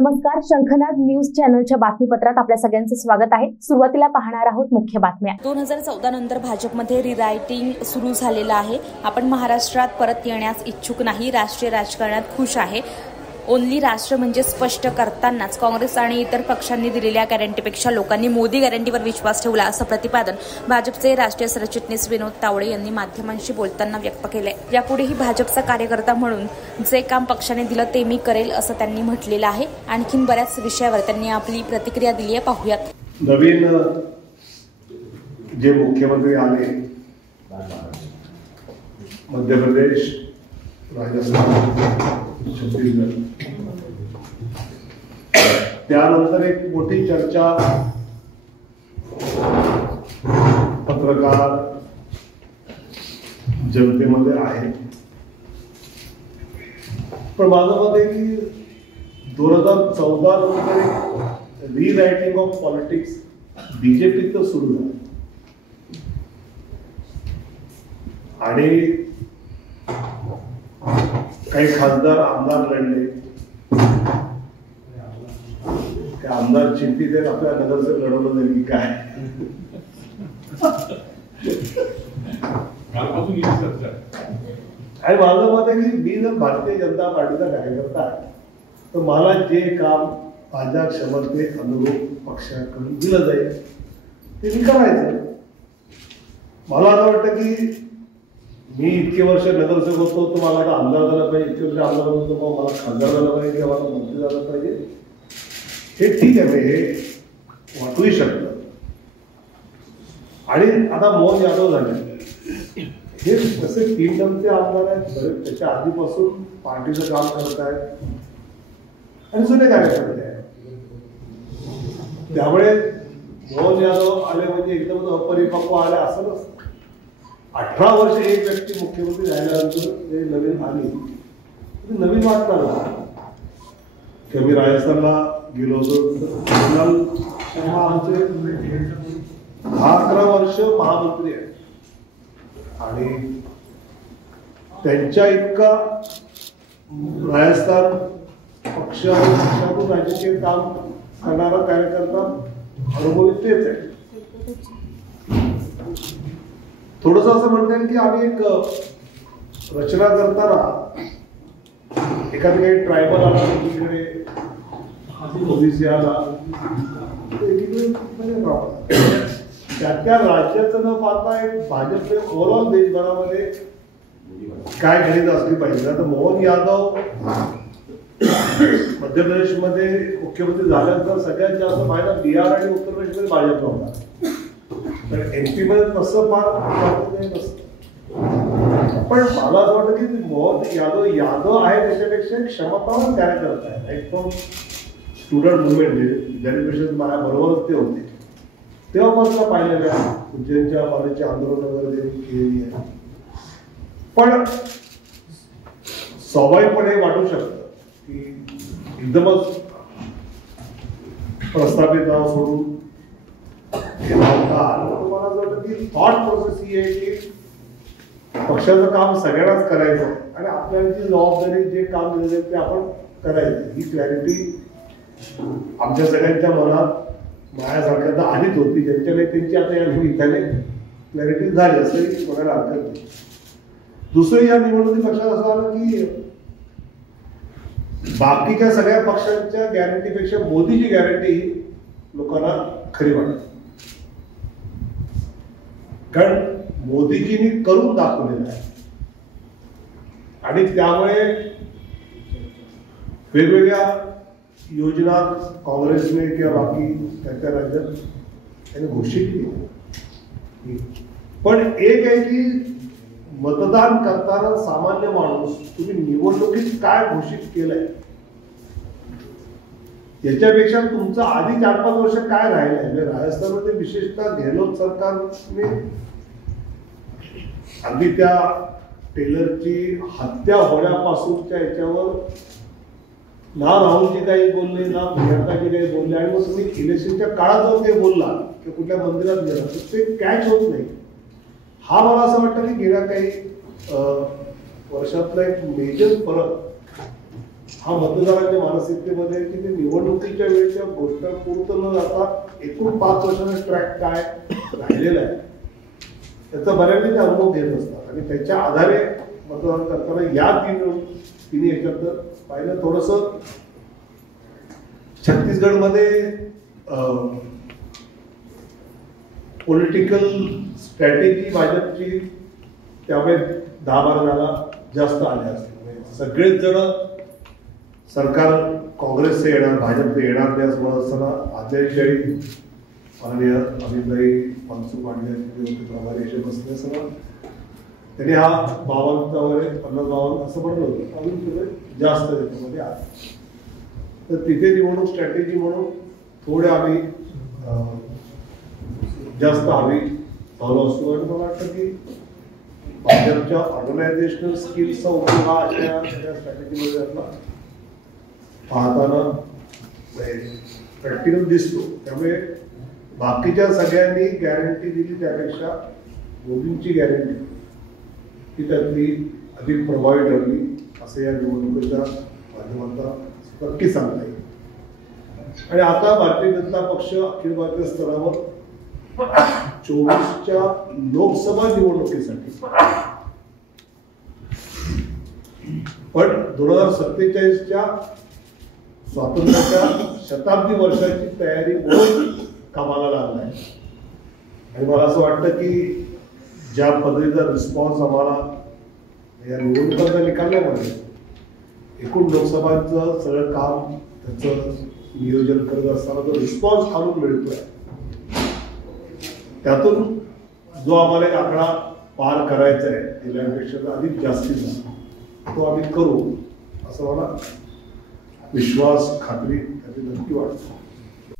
नमस्कार, शंखनाद न्यूज चॅनलच्या बातमीपत्रात आपल्या सगळ्यांचं स्वागत आहे। सुरुवातीला पाहणार आहोत मुख्य बातम्या। 2014 नंतर भाजपमध्ये रिरायटिंग सुरू झालेलं आहे। आपण महाराष्ट्रात परत येण्यास इच्छुक नाही, राष्ट्रीय राजकारणात खुश आहे। ओनली राष्ट्र म्हणजे स्पष्ट करतानाच काँग्रेस आणि इतर पक्षांनी दिलेल्या गॅरंटीपेक्षा लोकांनी मोदी गॅरंटीवर विश्वास ठेवला, असं प्रतिपादन भाजपचे राष्ट्रीय सरचिटणीस विनोद तावडे यांनी माध्यमांशी बोलताना व्यक्त केलंय। यापुढेही भाजपचा कार्यकर्ता म्हणून जे काम पक्षाने दिलं ते मी करेल, असं त्यांनी म्हटलेलं आहे। आणखीन बऱ्याच विषयावर त्यांनी आपली प्रतिक्रिया दिली आहे, पाहूयात। नवीन जे मुख्यमंत्री आले, मध्य प्रदेश, राजस्थान, छत्तीसगड, त्यानंतर एक मोठी चर्चा पत्रकार जनतेमध्ये आहे। पण माझं मत आहे की 2014 नंतर रीरायटिंग ऑफ पॉलिटिक्स बीजेपीत सुरू झालं आणि काही खासदार आमदार लढले। त्या आमदार चिंतित आहेत आपल्या नगरसेवक लढवलं नाही की काय। आणि माझं मत आहे की मी जर भारतीय जनता पार्टीचा कार्यकर्ता आहे तर मला जे काम माझ्या क्षमते अनुरूप पक्षाकडून दिलं जाईल ते मी करायचं। मला असं वाटतं की मी इतके वर्ष नगरसेवक होतो तर मला आता आमदार झाला पाहिजे, इतके वर्ष आमदार होतो मग मला खासदार झाला पाहिजे किंवा मला मंत्री झाला पाहिजे, हे ठीक आहे, मी हे वाटूही शकतो। आणि आता मोहन यादव झाले, हे कसे 3 टर्मचे आमदार आहेत, बरेच त्याच्या आधीपासून पार्टीचं काम करत आहेत आणि जुने कार्यकर्ते आहेत। त्यामुळे मोहन यादव आले म्हणजे एकदम अपरिपक्व आले असं नसतं। 18 वर्ष एक व्यक्ती मुख्यमंत्री झाल्यानंतर ते नवीन आली, नवीन वाटणार की मी राजस्थानला गेलो होतो, आमचे 11 वर्ष महामंत्री आहेत आणि त्यांच्या इतका राजस्थान पक्षातून राजकीय काम करणारा कार्यकर्ता अनुभवी तेच आहे। थोडस असं म्हणता येईल की आम्ही एक रचना करताना एखादी काही ट्रायबल आला, एकीकडे ओबीसी आला, त्या राज्याचं न पाहता एक भाजपचे ओव्हरऑल देशभरामध्ये काय गणित असली पाहिजे। आता मोहन यादव मध्य प्रदेशमध्ये मुख्यमंत्री झाल्यानंतर सगळ्यात जास्त फायदा बिहार आणि उत्तर प्रदेशमध्ये भाजपला होता, तर एमपी मध्ये तसं फार नसतं। पण मला असं वाटतं की मोहन यादव आहे त्याच्यापेक्षा क्षमतावान कार्यकर्ता आहे। एक तो स्टुडंट मुवमेंट विद्यार्थी परिषद माझ्या बरोबरच ते होते, तेव्हापासून पाहिलेल्या उज्जैनच्या कॉलेजचे आंदोलन वगैरे केलेली आहे। पण स्वाभाविकपणे वाटू शकतं की एकदमच प्रस्थापित नाव सोडून मला असं वाटतं की थॉट प्रोसेस ही आहे की पक्षाचं काम सगळ्यांनाच करायचं आणि आपल्याची जबाबदारी जे काम दिलेलं ते आपण करायचं। ही क्लॅरिटी आमच्या सगळ्यांच्या मनात माझ्यासारख्या आधीच होती, ज्यांच्याकडे त्यांची आता या निमित्ताने क्लॅरिटी झाली असंही बघायला हरकत नाही। दुसरं या निवडणुकी पक्षात असं आलं की बाकीच्या सगळ्या पक्षांच्या गॅरंटीपेक्षा मोदीची गॅरंटी ही लोकांना खरी वाटते, कारण मोदीजींनी करून दाखवलेलं आहे आणि त्यामुळे वेगवेगळ्या योजना काँग्रेसने किंवा बाकी त्या राज्यात त्यांनी घोषित केली। पण एक आहे की मतदान करताना सामान्य माणूस तुम्ही निवडणुकीत काय घोषित केलंय याच्यापेक्षा तुमचं आधी 4-5 वर्ष काय राहिलंय। म्हणजे राजस्थानमध्ये विशेषतः गेहलोत सरकारने अगदी त्या टेलरची हत्या होण्यापासूनच्या याच्यावर ना राहुलजी काही बोलले, ना प्रियंकाजी काही बोलले, आणि मग तुम्ही इलेक्शनच्या काळात जाऊन ते बोलला की कुठल्या मंदिरात गेला तर ते कॅच होत नाही। हा मला असं वाटतं की गेल्या काही वर्षातला एक मेजर फरक हा मतदारांच्या मानसिकतेमध्ये आहे की ते निवडणुकीच्या वेळेच्या गोष्ट पूर्ण न जाता एकूण 5 वर्षाचा ट्रॅक काय राहिलेला आहे त्याचा बऱ्यापैकी अनुभव घेत असतात आणि त्याच्या आधारे मतदान करताना या तिन्ही याच्यात पाहिलं थोडंसं छत्तीसगडमध्ये पॉलिटिकल स्ट्रॅटेजी भाजपची त्यामुळे 10-12 जास्त आल्या असतील. सगळेच जण सरकार काँग्रेसचं येणार भाजपचं येणार नाही असं म्हणत असताना आजच्या वेळी माननीय अमितभाई मनसुख मांडले प्रभारी असे बसले असताना त्यांनी हा 52 वगैरे 50-52 असं म्हणलं होतं अजून थोडे जास्त त्याच्यामध्ये आले. तर तिथे निवडणूक स्ट्रॅटेजी म्हणून थोडे आम्ही जास्त हवी चालू असतो आणि मला वाटतं की भाजपच्या ऑर्गनायझेशनल स्किल्सचा उपयोग हा अशा सगळ्या स्ट्रॅटेजीमध्ये आपला पाहताना प्रॅक्टिकल दिसतो. त्यामुळे बाकीच्या सगळ्यांनी गॅरंटी दिली त्यापेक्षा मोदींची गॅरंटी ही त्यातली अधिक प्रभावी ठरली असं या निवडणुकीच्या माध्यमातून नक्की सांगता येईल. आणि आता भारतीय जनता पक्ष अखिल भारतीय स्तरावर 24च्या लोकसभा निवडणुकीसाठी पण 2047च्या स्वातंत्र्याच्या शताब्दी वर्षाची तयारी म्हणून कामाला लागलाय. आणि मला असं वाटतं की ज्या पद्धतीचा रिस्पॉन्स आम्हाला या निवडणुकांचा निकालामध्ये एकूण लोकसभांचं सगळं काम त्याचं नियोजन करत असताना जो रिस्पॉन्स खालून मिळतोय त्यातून जो आम्हाला एक आकडा पार करायचा आहे जिल्ह्यांपेक्षा अधिक जास्तीचा तो आम्ही करू असं मला विश्वास खात्री त्याची नक्की वाटतो.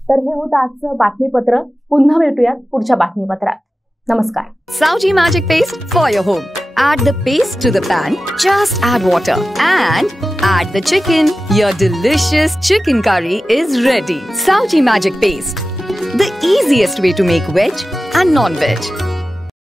तर हे होतं आजचं बातमीपत्र. पुन्हा भेटूयात पुढच्या बातमीपत्रात. नमस्कार. Saudi Magic Paste for your home. Add the paste to the pan. Just add water and add the chicken. Your delicious chicken curry is ready. Saudi Magic Paste, the easiest way to make veg and non-veg.